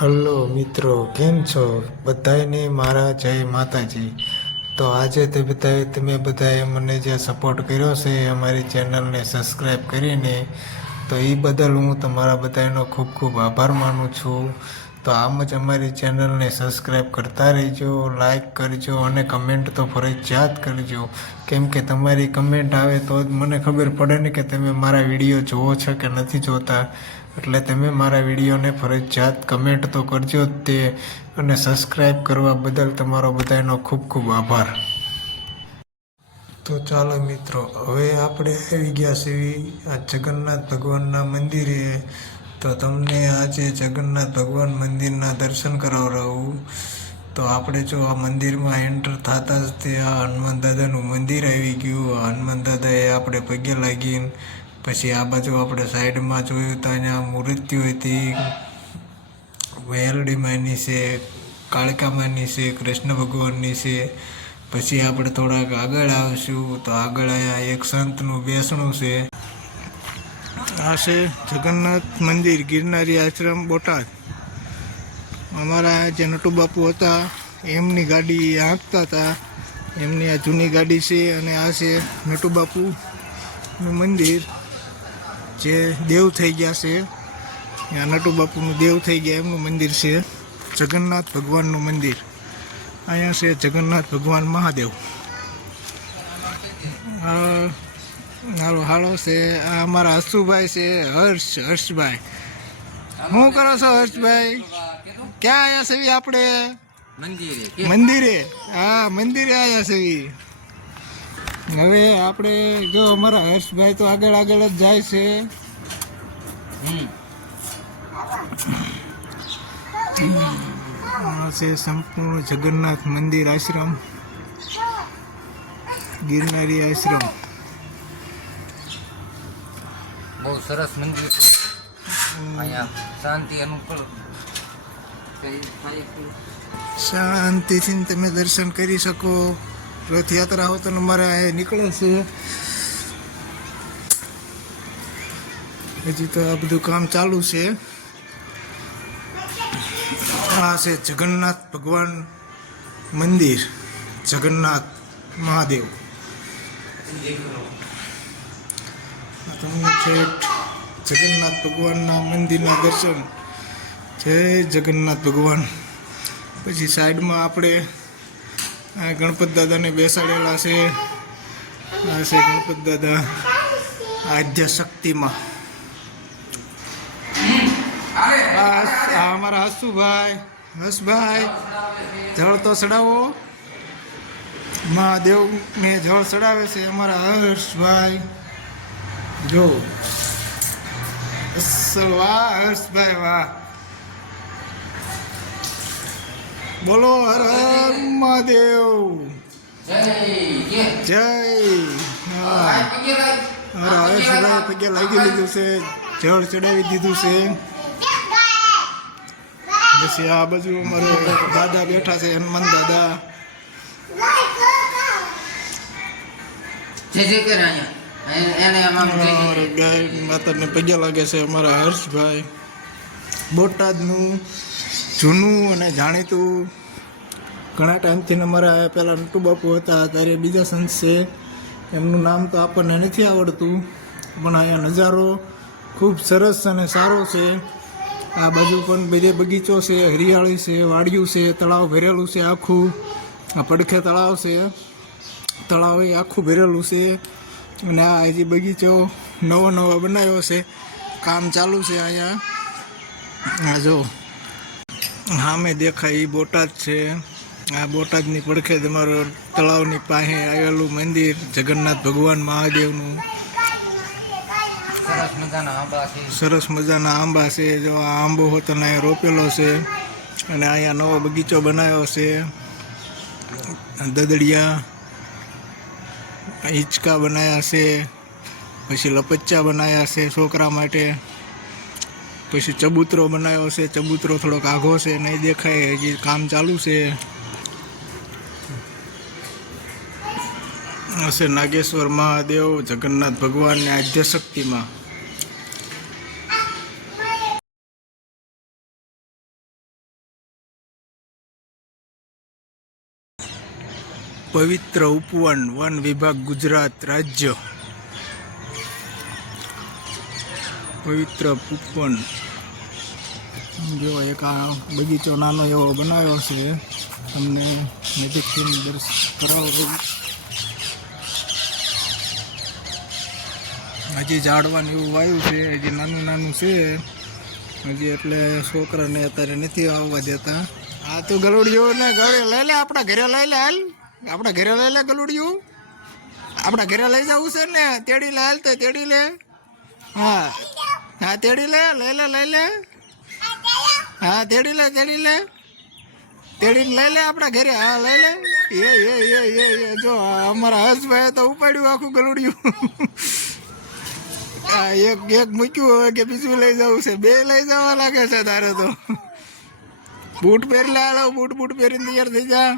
Hello મિત્રો, કેમ છો? બધાને મારા જય માતાજી. તો આજે તમે બધાએ મને જે સપોર્ટ કર્યો છે અમારી ચેનલને સબસ્ક્રાઈબ કરીને, તો એ બદલ હું તમારા બધાનો ખૂબ ખૂબ આભાર માનું છું. તો આમ જ અમારી ચેનલને સબસ્ક્રાઈબ કરતા રહેજો, લાઈક કરજો અને કમેન્ટ તો ફરજિયાત કરજો. કેમ કે તમારી કમેન્ટ આવે તો જ મને ખબર પડે ને કે તમે મારા વિડીયો જુઓ છો કે નથી જોતા. એટલે તમે મારા વિડીયોને ફરજિયાત કમેન્ટ તો કરજો જ તે, અને સબસ્ક્રાઈબ કરવા બદલ તમારો બધાનો ખૂબ ખૂબ આભાર. તો ચાલો મિત્રો, હવે આપણે આવી ગયા છીએ આ જગન્નાથ ભગવાનના મંદિરે. તો તમને આજે જગન્નાથ ભગવાન મંદિરના દર્શન કરાવડાવું. તો આપણે જો આ મંદિરમાં એન્ટર થતા જ તે આ હનુમાન દાદાનું મંદિર આવી ગયું. હનુમાન દાદાએ આપણે પગે લાગીને પછી આ બાજુ આપણે સાઈડમાં જોયું તો અહીંયા મૂર્તિઓ હતી. વેલડી માની છે, કાળકા માની છે, કૃષ્ણ ભગવાનની છે. પછી આપણે થોડાક આગળ આવશું તો આગળ અહીંયા એક સંતનું બેસણું છે. આ છે જગન્નાથ મંદિર, ગિરનારી આશ્રમ, બોટાદ. અમારા જે નટુ બાપુ હતા એમની ગાડી હાંકતા હતા, એમની આ જૂની ગાડી છે. અને આ છે નટુ બાપુનું મંદિર જે દેવ થઈ ગયા છે. આ નટુ બાપુનું દેવ થઈ ગયા એમનું મંદિર છે, જગન્નાથ ભગવાનનું મંદિર. અહીંયા છે જગન્નાથ ભગવાન મહાદેવ. હાલો છે આ અમારા હસુભાઈ છે, હર્ષભાઈ. શું કરો છો હર્ષભાઈ? ક્યાં આવ્યા છે આપણે? મંદિરે. હા, મંદિરે આવ્યા છે. હવે આપણે જો અમારા હર્ષભાઈ તો આગળ આગળ જ જાય છે. આ છે સંપૂર્ણ જગન્નાથ મંદિર આશ્રમ, ગિરનારી આશ્રમ. બહુ સરસ મંદિર છે. અહીંયા શાંતિ અનુકૂળ શાંતિથી તમે દર્શન કરી શકો. રથયાત્રા હોય તો અમારે અહીંયા નીકળે છે. હજી તો આ બધું કામ ચાલુ છે. આ છે જગન્નાથ ભગવાન મંદિર, જગન્નાથ મહાદેવ. તમને જગન્નાથ ભગવાનના મંદિરના દર્શન. જય જગન્નાથ ભગવાન. પછી સાઈડમાં આપણે ગણપત દાદાને બેસાડેલા છે. આ છે ગણપત દાદા આદ્ય શક્તિમાં. આ અમારા હસુભાઈ, હસભાઈ જળ તો ચડાવો. મહાદેવને જળ ચડાવે છે અમારા હર્ષભાઈ. જો વાહ હર્ષભાઈ, વાહ. બોલો હર હર મહાદેવ, જય. હર્ષભાઈ પગે લાગી લીધું છે, જળ ચડાવી દીધું છે. પછી આ બાજુ અમારે દાદા બેઠા છે, હનુમાન દાદા. ગાય માતાને પગે લાગે છે અમારા હર્ષભાઈ. બોટાદનું જૂનું અને જાણીતું, ઘણા ટાઈમથી અમારા પહેલાં નટુ બાપુ હતા, ત્યારે બીજા સંત છે, એમનું નામ તો આપણને નથી આવડતું. પણ અહીંયા નજારો ખૂબ સરસ અને સારો છે. આ બાજુ પણ બધે બગીચો છે, હરિયાળી છે, વાડિયું છે, તળાવ ભરેલું છે આખું. આ પડખે તળાવ છે, તળાવ એ આખું ભરેલું છે. અને આ હજી બગીચો નવો બનાવ્યો છે, કામ ચાલુ છે અહીંયા. આ જો સામે દેખાય એ બોટાદ છે. આ બોટાદની પડખે તમારો તળાવની પાસે આવેલું મંદિર, જગન્નાથ ભગવાન મહાદેવનું. સરસ મજાના આંબા છે. જો આ આંબો હોતો અહીંયા રોપેલો છે. અને અહીંયા નવો બગીચો બનાવ્યો છે. દદડિયા, હિંચકા બનાવ્યા છે. પછી લપચ્ચા બનાવ્યા છે છોકરા માટે. પછી ચબૂતરો બનાવ્યો છે. ચબૂતરો થોડોક આઘો છે, નહીં દેખાય, હજી કામ ચાલુ છે. હશે નાગેશ્વર મહાદેવ, જગન્નાથ ભગવાનની આદ્ય શક્તિમાં. પવિત્ર ઉપવન વન વિભાગ ગુજરાત રાજ્ય. પવિત્ર ઉપવન જો એક આ બગીચો નાનો એવો બનાવ્યો છે, તમને નજીકથી દર્શન કરાવો. હજી ઝાડવાનું એવું વાયુ છે, હજી નાનું નાનું છે હજી, એટલે છોકરાને અત્યારે નથી આવવા દેતા. આ તો ગલુડિયું ને ઘરે લઈ લે, આપણા ઘરે લઈ લે, હાલ આપણા ઘરે લઈ લે ગલુડિયું, આપણા ઘરે લઈ જવું છે ને, તેડી લે, હાલ તો તેડી લે. હા હા તેડી લે, લઈ લે લઈ લે, હા તેડીને લઈ લે આપણા ઘરે. હા લઈ લે. એ જો અમારા હર્ષભાઈ તો ઉપાડ્યું આખું ગલુડિયું. હા એક મૂક્યું, હવે કે બીજું લઈ જવું છે, બે લઈ જવા લાગે છે તારે તો. બૂટ પહેરી લે, હાલો બૂટ પહેરીને તૈયાર થઈ જા.